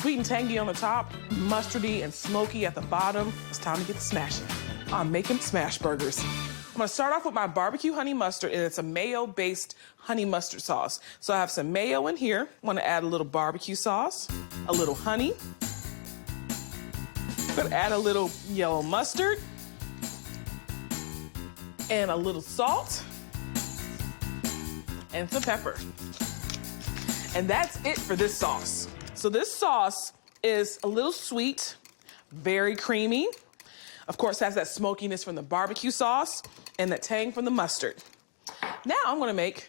Sweet and tangy on the top, mustardy and smoky at the bottom. It's time to get to smashing. I'm making smash burgers. I'm gonna start off with my barbecue honey mustard, and it's a mayo-based honey mustard sauce. So I have some mayo in here. I'm gonna add a little barbecue sauce, a little honey. I'm gonna add a little yellow mustard, and a little salt, and some pepper. And that's it for this sauce. So this sauce is a little sweet, very creamy. Of course, has that smokiness from the barbecue sauce and that tang from the mustard. Now I'm gonna make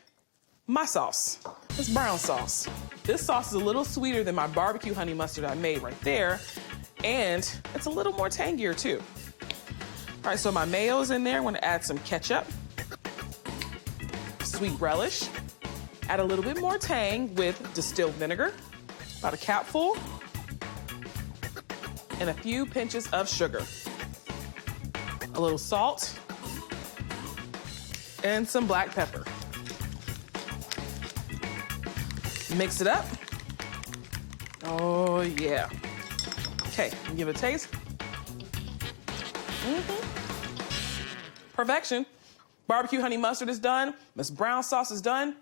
my sauce. It's brown sauce. This sauce is a little sweeter than my barbecue honey mustard I made right there, and it's a little more tangier too. All right, so my mayo's in there. I'm gonna add some ketchup, sweet relish, add a little bit more tang with distilled vinegar, about a capful, and a few pinches of sugar. A little salt, and some black pepper. Mix it up. Oh yeah. Okay, give it a taste. Perfection. Barbecue honey mustard is done. Miss Brown sauce is done.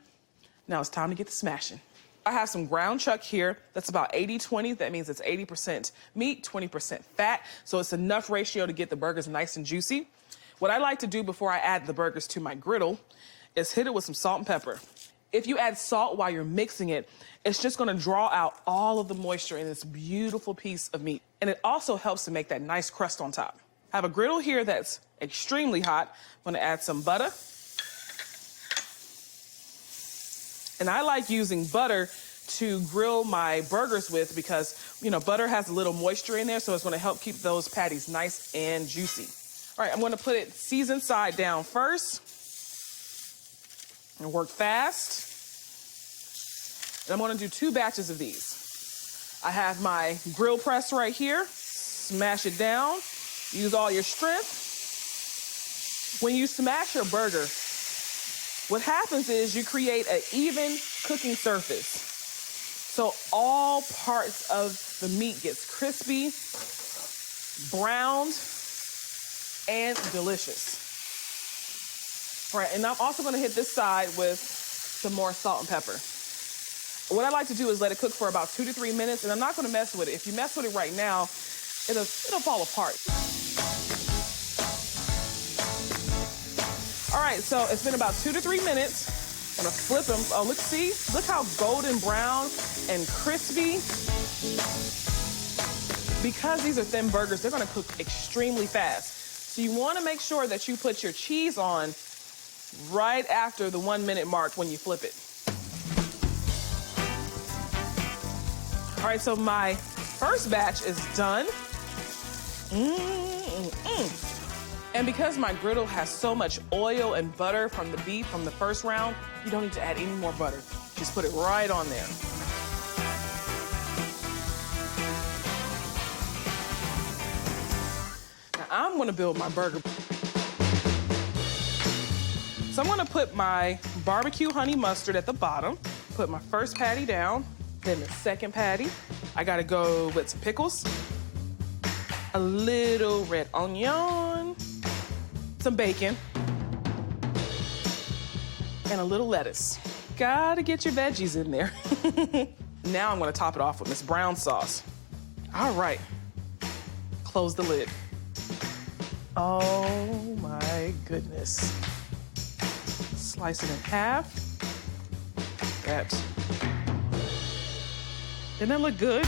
Now it's time to get to smashing. I have some ground chuck here. That's about 80-20. That means it's 80% meat, 20% fat. So it's enough ratio to get the burgers nice and juicy. What I like to do before I add the burgers to my griddle is hit it with some salt and pepper. If you add salt while you're mixing it, it's just gonna draw out all of the moisture in this beautiful piece of meat. And it also helps to make that nice crust on top. I have a griddle here that's extremely hot. I'm gonna add some butter. And I like using butter to grill my burgers with because, you know, butter has a little moisture in there, so it's gonna help keep those patties nice and juicy. All right, I'm gonna put it seasoned side down first and work fast. And I'm gonna do 2 batches of these. I have my grill press right here. Smash it down. Use all your strength. When you smash your burger, what happens is you create an even cooking surface. So all parts of the meat gets crispy, browned, and delicious. All right, and I'm also gonna hit this side with some more salt and pepper. What I like to do is let it cook for about 2 to 3 minutes, and I'm not gonna mess with it. If you mess with it right now, it'll fall apart. All right, so it's been about 2 to 3 minutes. I'm gonna flip them. Oh, look how golden brown and crispy. Because these are thin burgers, they're gonna cook extremely fast. So you wanna make sure that you put your cheese on right after the 1 minute mark when you flip it. All right, so my first batch is done. And because my griddle has so much oil and butter from the beef from the first round, you don't need to add any more butter. Just put it right on there. Now I'm gonna build my burger. So I'm gonna put my barbecue honey mustard at the bottom, put my first patty down, then the second patty. I gotta go with some pickles, a little red onion, some bacon, and a little lettuce. Gotta get your veggies in there. Now I'm gonna top it off with Miss Brown sauce. All right, close the lid. Oh my goodness. Slice it in half. That. Doesn't that look good?